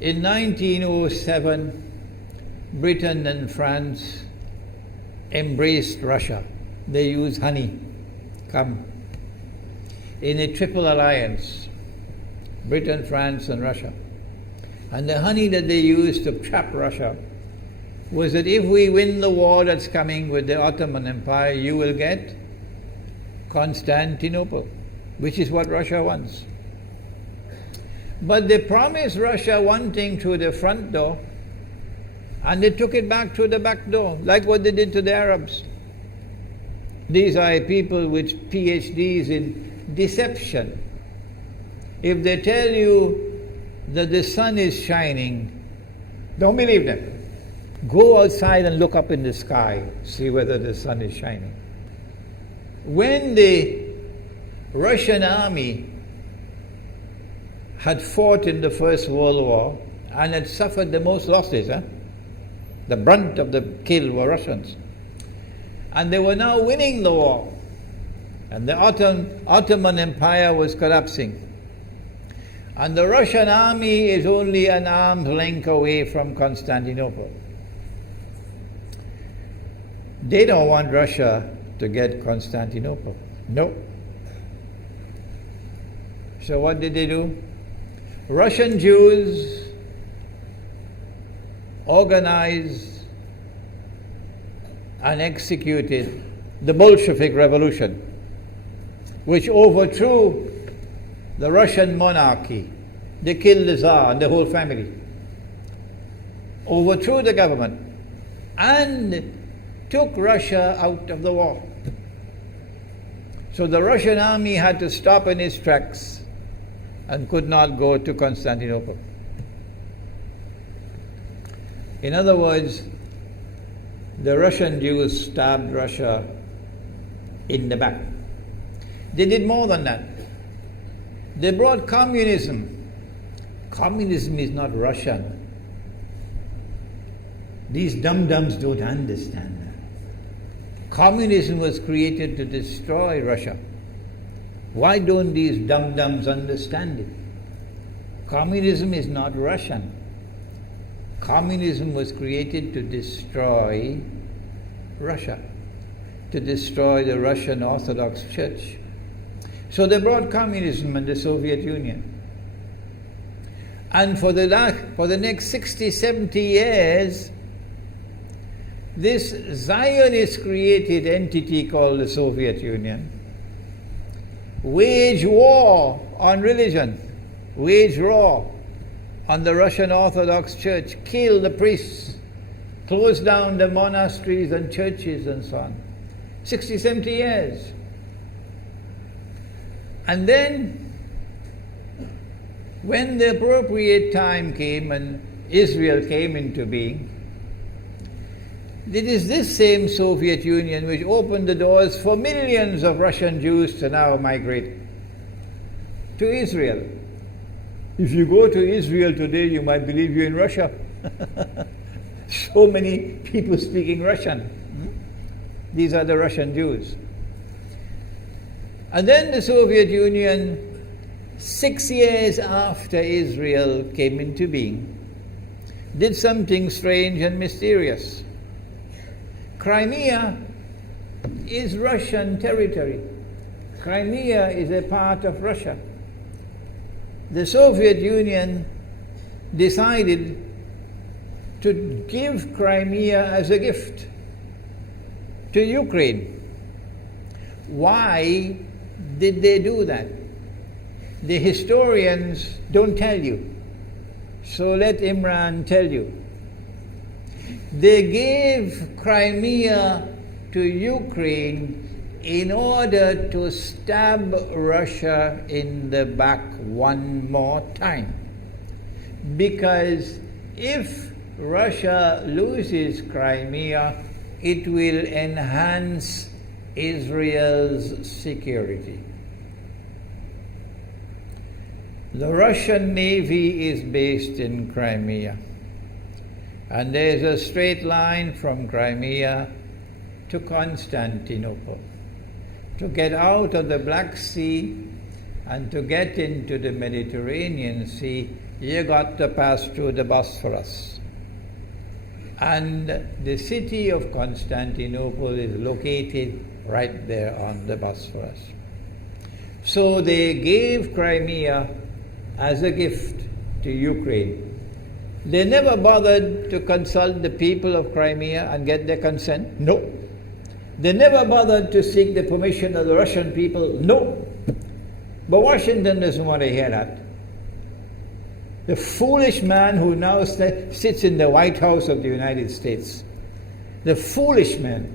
In 1907, Britain and France embraced Russia. They used honey, in a triple alliance, Britain, France and Russia. And the honey that they used to trap Russia was that if we win the war that's coming with the Ottoman Empire, you will get Constantinople, which is what Russia wants. But they promised Russia one thing through the front door, and they took it back through the back door, like what they did to the Arabs. These are people with PhDs in deception. If they tell you that the sun is shining, don't believe them. Go outside and look up in the sky, see whether the sun is shining. When the Russian army had fought in the First World War and had suffered the most losses, the brunt of the kill were Russians. And they were now winning the war. And the Ottoman Empire was collapsing. And the Russian army is only an arm's length away from Constantinople. They don't want Russia to get Constantinople. No. So what did they do? Russian Jews organized and executed the Bolshevik Revolution, which overthrew the Russian monarchy. They killed the Tsar and the whole family, overthrew the government, and took Russia out of the war. So the Russian army had to stop in its tracks and could not go to Constantinople. In other words, the Russian Jews stabbed Russia in the back. They did more than that. They brought communism. Communism is not Russian. These dum-dums don't understand that. Communism was created to destroy Russia. Why don't these dum-dums understand it? Communism is not Russian. Communism was created to destroy Russia, to destroy the Russian Orthodox Church. So they brought communism in the Soviet Union. And for the next 60, 70 years, this Zionist created entity called the Soviet Union waged war on religion, waged war on the Russian Orthodox Church, killed the priests, closed down the monasteries and churches and so on. 60, 70 years. And then, when the appropriate time came and Israel came into being, it is this same Soviet Union which opened the doors for millions of Russian Jews to now migrate to Israel. If you go to Israel today, you might believe you're in Russia. So many people speaking Russian. These are the Russian Jews. And then the Soviet Union, 6 years after Israel came into being, did something strange and mysterious. Crimea is Russian territory. Crimea is a part of Russia. The Soviet Union decided to give Crimea as a gift to Ukraine. Why did they do that? The historians don't tell you. So let Imran tell you. They gave Crimea to Ukraine in order to stab Russia in the back one more time. Because if Russia loses Crimea, it will enhance Israel's security. The Russian Navy is based in Crimea. And there's a straight line from Crimea to Constantinople. To get out of the Black Sea and to get into the Mediterranean Sea, you got to pass through the Bosphorus. And the city of Constantinople is located right there on the Bosphorus. So they gave Crimea as a gift to Ukraine. They never bothered to consult the people of Crimea and get their consent. No. They never bothered to seek the permission of the Russian people. No. But Washington doesn't want to hear that. The foolish man who now sits in the White House of the United States, the foolish man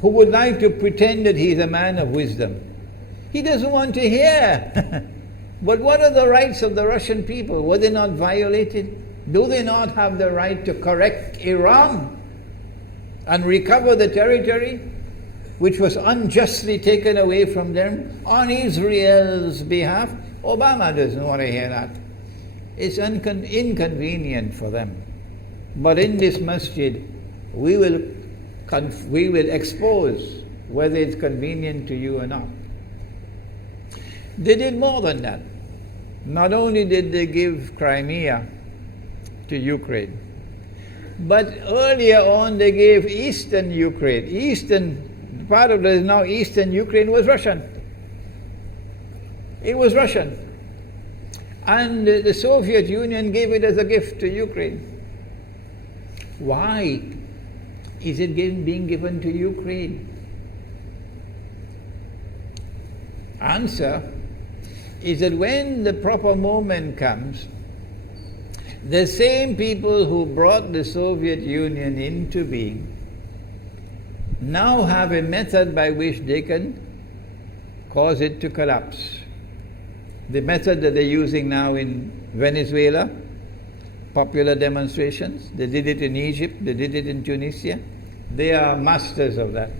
who would like to pretend that he's a man of wisdom, he doesn't want to hear. But what are the rights of the Russian people? Were they not violated? Do they not have the right to correct Iran and recover the territory which was unjustly taken away from them on Israel's behalf? Obama doesn't want to hear that. It's inconvenient for them. But in this masjid, we will expose whether it's convenient to you or not. They did more than that. Not only did they give Crimea to Ukraine, but earlier on they gave eastern Ukraine. Eastern, part of it is now eastern Ukraine was Russian. It was Russian. And the Soviet Union gave it as a gift to Ukraine. Why is it being given to Ukraine? Answer is that when the proper moment comes, the same people who brought the Soviet Union into being now have a method by which they can cause it to collapse. The method that they're using now in Venezuela, popular demonstrations, they did it in Egypt, they did it in Tunisia, they are masters of that.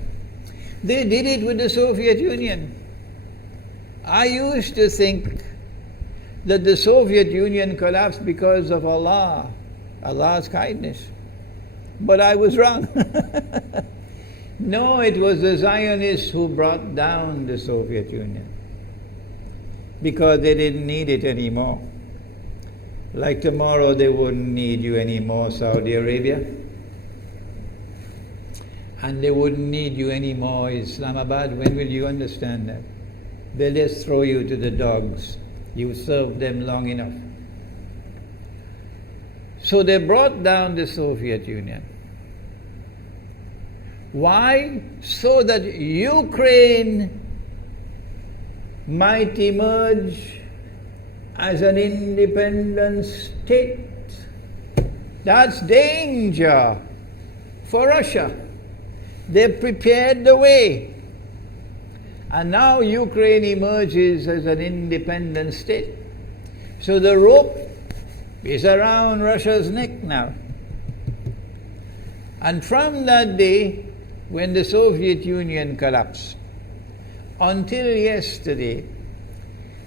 They did it with the Soviet Union. I used to think that the Soviet Union collapsed because of Allah's kindness. But I was wrong. No, it was the Zionists who brought down the Soviet Union because they didn't need it anymore. Like tomorrow they wouldn't need you anymore, Saudi Arabia. And they wouldn't need you anymore, Islamabad. When will you understand that? They'll just throw you to the dogs. You served them long enough. So they brought down the Soviet Union. Why? So that Ukraine might emerge as an independent state. That's danger for Russia. They prepared the way. And now Ukraine emerges as an independent state. So the rope is around Russia's neck now. And from that day, when the Soviet Union collapsed, until yesterday,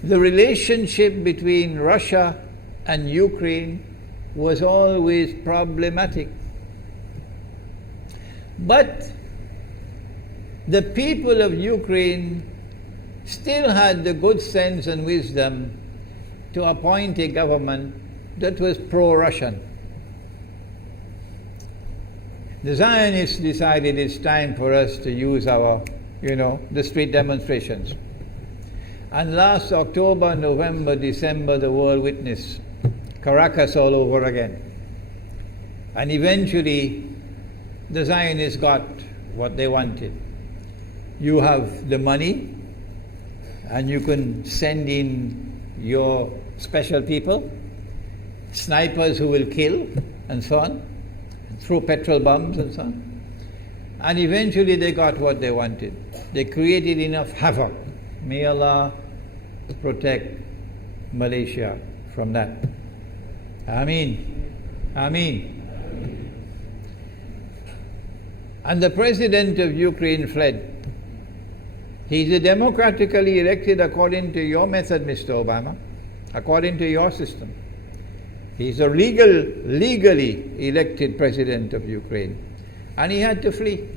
the relationship between Russia and Ukraine was always problematic. But the people of Ukraine still had the good sense and wisdom to appoint a government that was pro-Russian. The Zionists decided it's time for us to use our, the street demonstrations. And last October, November, December, the world witnessed Caracas all over again. And eventually, the Zionists got what they wanted. You have the money, and you can send in your special people, snipers who will kill, and so on, throw petrol bombs and so on. And eventually they got what they wanted. They created enough havoc. May Allah protect Malaysia from that. Ameen. Ameen. And the president of Ukraine fled. He's a democratically elected according to your method, Mr. Obama, according to your system. He's a legally elected president of Ukraine. And he had to flee.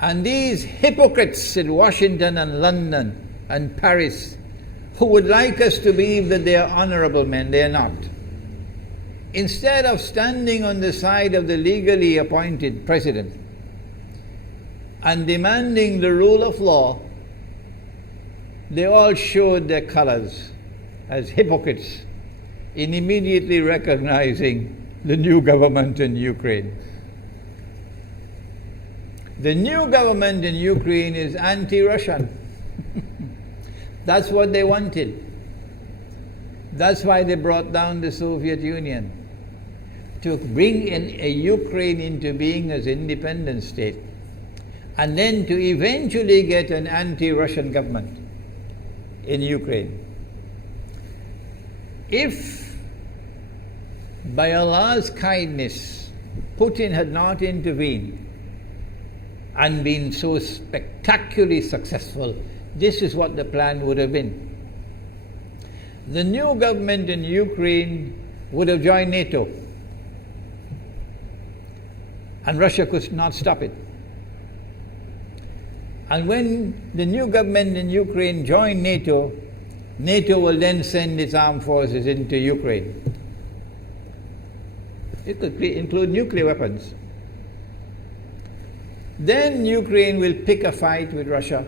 And these hypocrites in Washington and London and Paris who would like us to believe that they are honorable men. They are not. Instead of standing on the side of the legally appointed president and demanding the rule of law, they all showed their colors as hypocrites in immediately recognizing the new government in Ukraine. The new government in Ukraine is anti-Russian. That's what they wanted. That's why they brought down the Soviet Union, to bring in a Ukraine into being as independent state, and then to eventually get an anti-Russian government in Ukraine. If by Allah's kindness Putin had not intervened and been so spectacularly successful, this is what the plan would have been. The new government in Ukraine would have joined NATO, and Russia could not stop it. And when the new government in Ukraine joined NATO, NATO will then send its armed forces into Ukraine. It could include nuclear weapons. Then Ukraine will pick a fight with Russia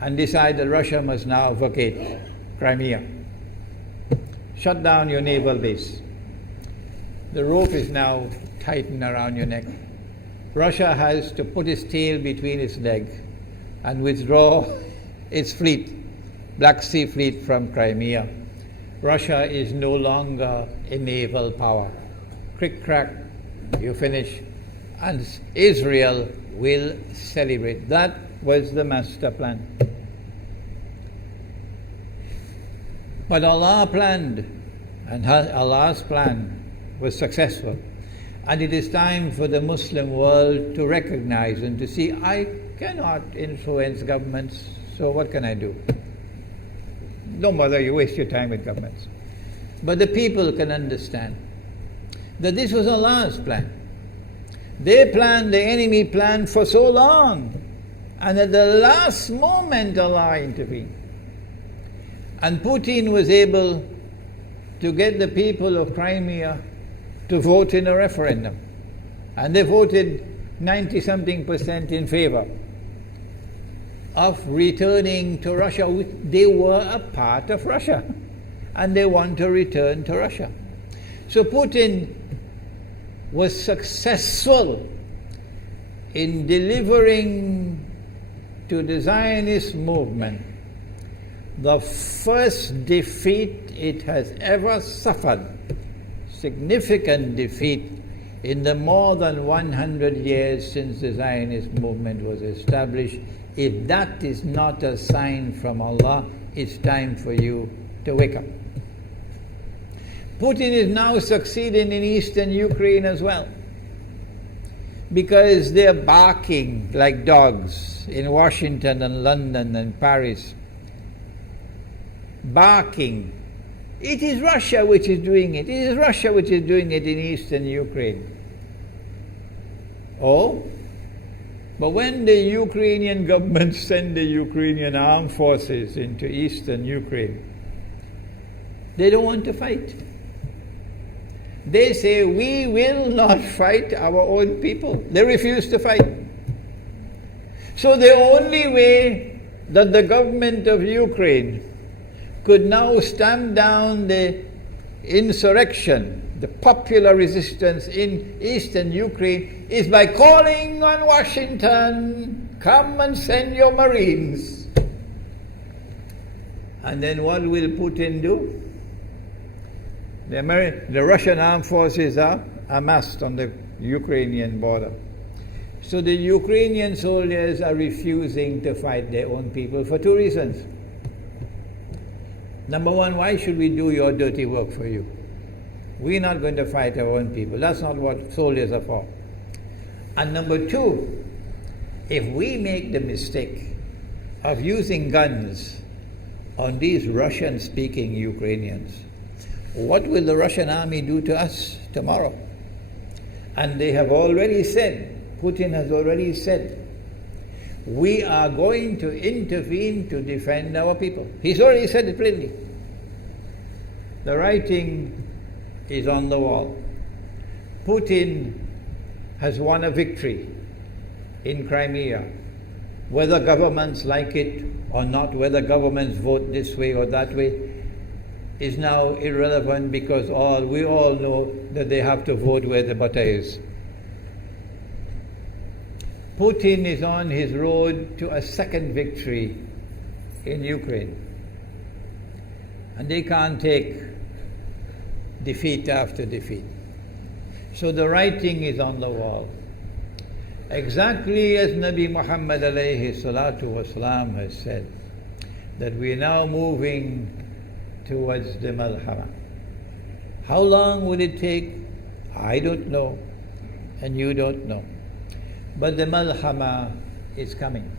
and decide that Russia must now vacate Crimea. Shut down your naval base. The rope is now tightened around your neck. Russia has to put its tail between its legs and withdraw its fleet, Black Sea Fleet, from Crimea. Russia is no longer a naval power. Crick crack, you finish. And Israel will celebrate. That was the master plan. But Allah planned, and Allah's plan was successful. And it is time for the Muslim world to recognize and to see, I cannot influence governments, so what can I do? Don't bother, you waste your time with governments. But the people can understand that this was Allah's plan. They planned, the enemy planned for so long, and at the last moment Allah intervened. And Putin was able to get the people of Crimea to vote in a referendum. And they voted 90-something% in favor of returning to Russia. They were a part of Russia, and they want to return to Russia. So Putin was successful in delivering to the Zionist movement the first defeat it has ever suffered, significant defeat, in the more than 100 years since the Zionist movement was established. If that is not a sign from Allah, it's time for you to wake up. Putin is now succeeding in eastern Ukraine as well, because they're barking like dogs in Washington and London and Paris. Barking. It is Russia which is doing it. It is Russia which is doing it in eastern Ukraine. Oh, but when the Ukrainian government send the Ukrainian armed forces into eastern Ukraine, they don't want to fight. They say, we will not fight our own people. They refuse to fight. So the only way that the government of Ukraine could now stamp down the insurrection, the popular resistance in eastern Ukraine, is by calling on Washington, come and send your Marines. And then what will Putin do? The Russian armed forces are amassed on the Ukrainian border. So the Ukrainian soldiers are refusing to fight their own people for two reasons. Number one, why should we do your dirty work for you? We're not going to fight our own people. That's not what soldiers are for. And number two, if we make the mistake of using guns on these Russian-speaking Ukrainians, what will the Russian army do to us tomorrow? And they have already said, Putin has already said, we are going to intervene to defend our people. He's already said it plainly. The writing is on the wall. Putin has won a victory in Crimea. Whether governments like it or not, whether governments vote this way or that way, is now irrelevant, because we all know that they have to vote where the butter is. Putin is on his road to a second victory in Ukraine. And they can't take defeat after defeat. So the writing is on the wall. Exactly as Nabi Muhammad alayhi salatu wasalam has said, that we are now moving towards the Malhama. How long will it take? I don't know, and you don't know. But the Malhama is coming.